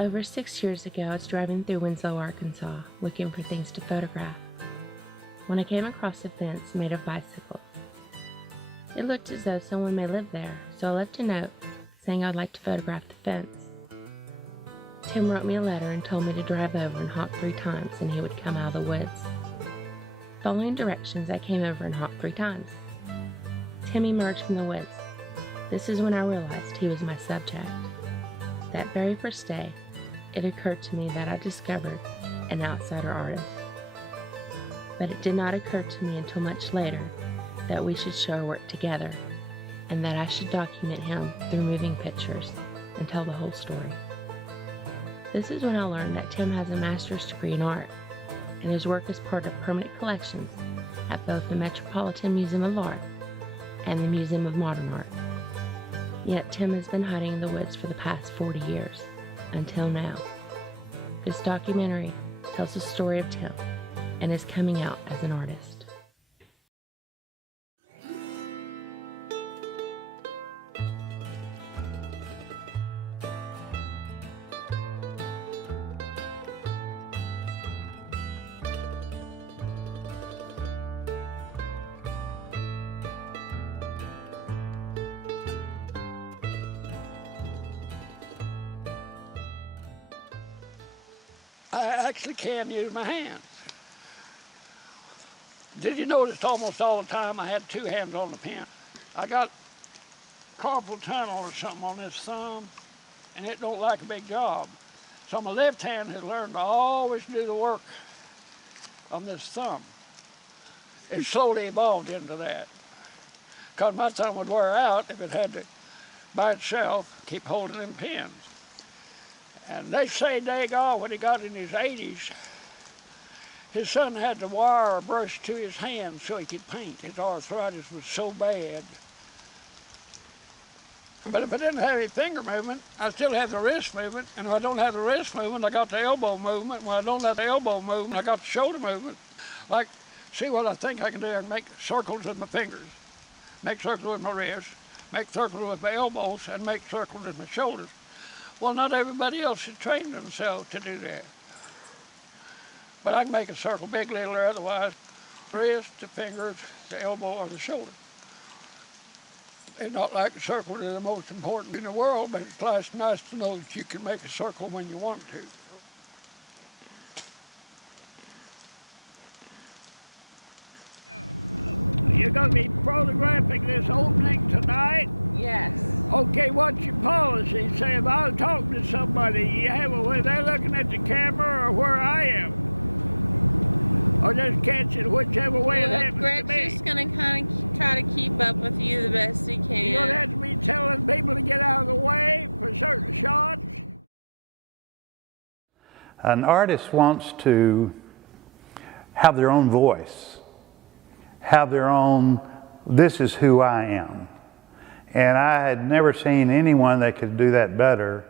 Over 6 years ago, I was driving through Winslow, Arkansas, looking for things to photograph, when I came across a fence made of bicycles. It looked as though someone may live there, so I left a note saying I'd like to photograph the fence. Tim wrote me a letter and told me to drive over and honk 3 times and he would come out of the woods. Following directions, I came over and honked 3 times. Tim emerged from the woods. This is when I realized he was my subject. That very first day, it occurred to me that I discovered an outsider artist. But it did not occur to me until much later that we should show our work together and that I should document him through moving pictures and tell the whole story. This is when I learned that Tim has a master's degree in art, and his work is part of permanent collections at both the Metropolitan Museum of Art and the Museum of Modern Art. Yet Tim has been hiding in the woods for the past 40 years, until now. This documentary tells the story of Tim and is coming out as an artist. I actually can use my hands. Did you notice almost all the time I had 2 hands on the pen? I got carpal tunnel or something on this thumb, and it don't like a big job. So my left hand has learned to always do the work on this thumb. It slowly evolved into that. Because my thumb would wear out if it had to, by itself, keep holding them pens. And they say Degas, when he got in his 80s, his son had to wire a brush to his hand so he could paint. His arthritis was so bad. But if I didn't have any finger movement, I still have the wrist movement. And if I don't have the wrist movement, I got the elbow movement. When I don't have the elbow movement, I got the shoulder movement. Like, see what I think I can do? I can make circles with my fingers, make circles with my wrists, make circles with my elbows, and make circles with my shoulders. Well, not everybody else has trained themselves to do that. But I can make a circle, big, little, or otherwise. The wrist, the fingers, the elbow, or the shoulder. It's not like the circles are the most important in the world, but it's nice to know that you can make a circle when you want to. You're going to be photographing this opening tonight? Yes. Okay, what's your policy? Say, if I was talking to somebody, you have where they're looking at the camera or where I am? Or just catch it whichever way it happens to be? Greg's just going to kind of try to keep up with you the best he can. You're going to have to be telling people to get out of the way for certain shots? An artist wants to have their own voice, have their own, this is who I am. And I had never seen anyone that could do that better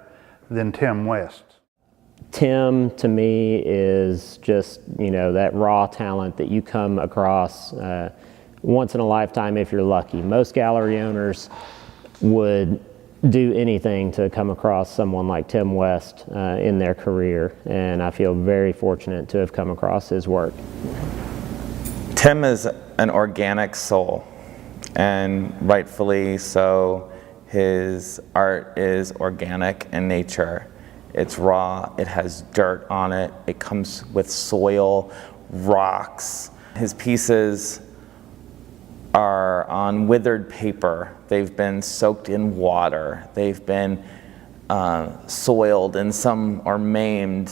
than Tim West. Tim, to me, is just, that raw talent that you come across once in a lifetime if you're lucky. Most gallery owners would do anything to come across someone like Tim West in their career, and I feel very fortunate to have come across his work. Tim is an organic soul, and rightfully so. His art is organic in nature. It's raw, it has dirt on it, it comes with soil, rocks. His pieces are on withered paper. They've been soaked in water. They've been soiled in some, or maimed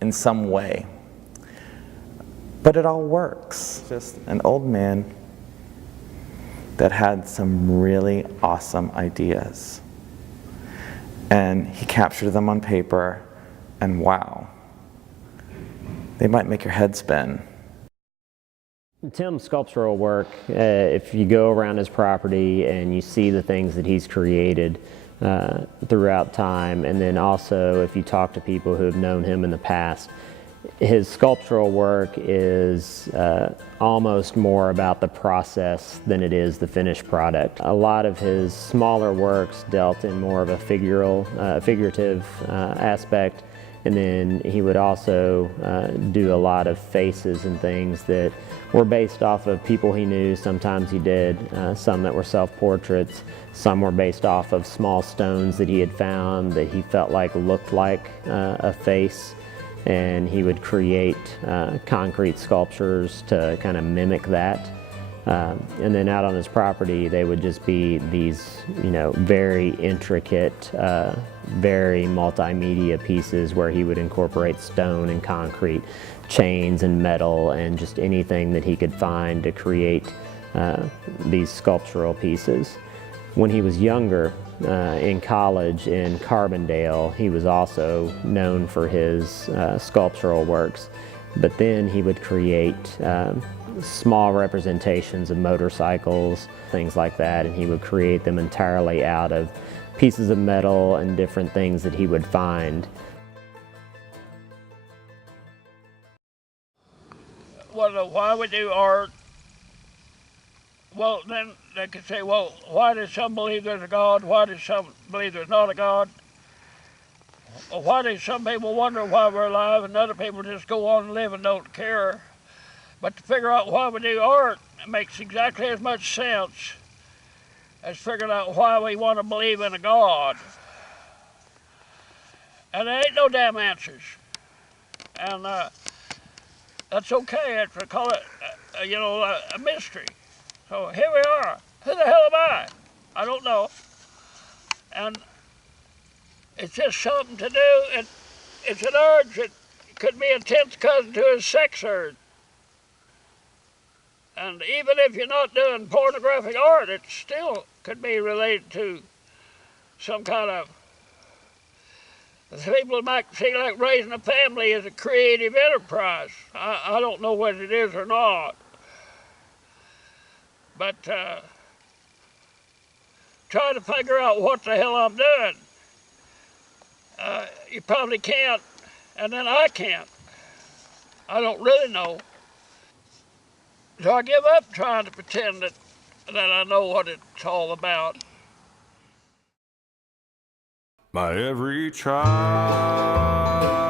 in some way. But it all works. Just an old man that had some really awesome ideas. And he captured them on paper, and wow, they might make your head spin. Tim's sculptural work, if you go around his property and you see the things that he's created throughout time, and then also if you talk to people who have known him in the past, his sculptural work is almost more about the process than it is the finished product. A lot of his smaller works dealt in more of a figurative aspect, And then he would also do a lot of faces and things that were based off of people he knew. Sometimes he did some that were self-portraits. Some were based off of small stones that he had found that he felt like looked like a face. And he would create concrete sculptures to kind of mimic that. And then out on his property, they would just be these, very intricate, very multimedia pieces where he would incorporate stone and concrete, chains and metal, and just anything that he could find to create these sculptural pieces. When he was younger, in college in Carbondale, he was also known for his sculptural works, but then he would create small representations of motorcycles, things like that, and he would create them entirely out of pieces of metal and different things that he would find. Well, why we do art? Well, then they could say, well, why does some believe there's a God? Why does some believe there's not a God? Or why do some people wonder why we're alive and other people just go on and live and don't care? But to figure out why we do art, it makes exactly as much sense as figuring out why we want to believe in a God. And there ain't no damn answers. And that's okay. It's to call it, a mystery. So here we are. Who the hell am I? I don't know. And it's just something to do. It's an urge. It could be a 10th cousin to a sex urge. And even if you're not doing pornographic art, it still could be related to some kind of... People might see like raising a family as a creative enterprise. I don't know whether it is or not. But trying to figure out what the hell I'm doing, you probably can't, and then I can't. I don't really know. So I give up trying to pretend that I know what it's all about. My every child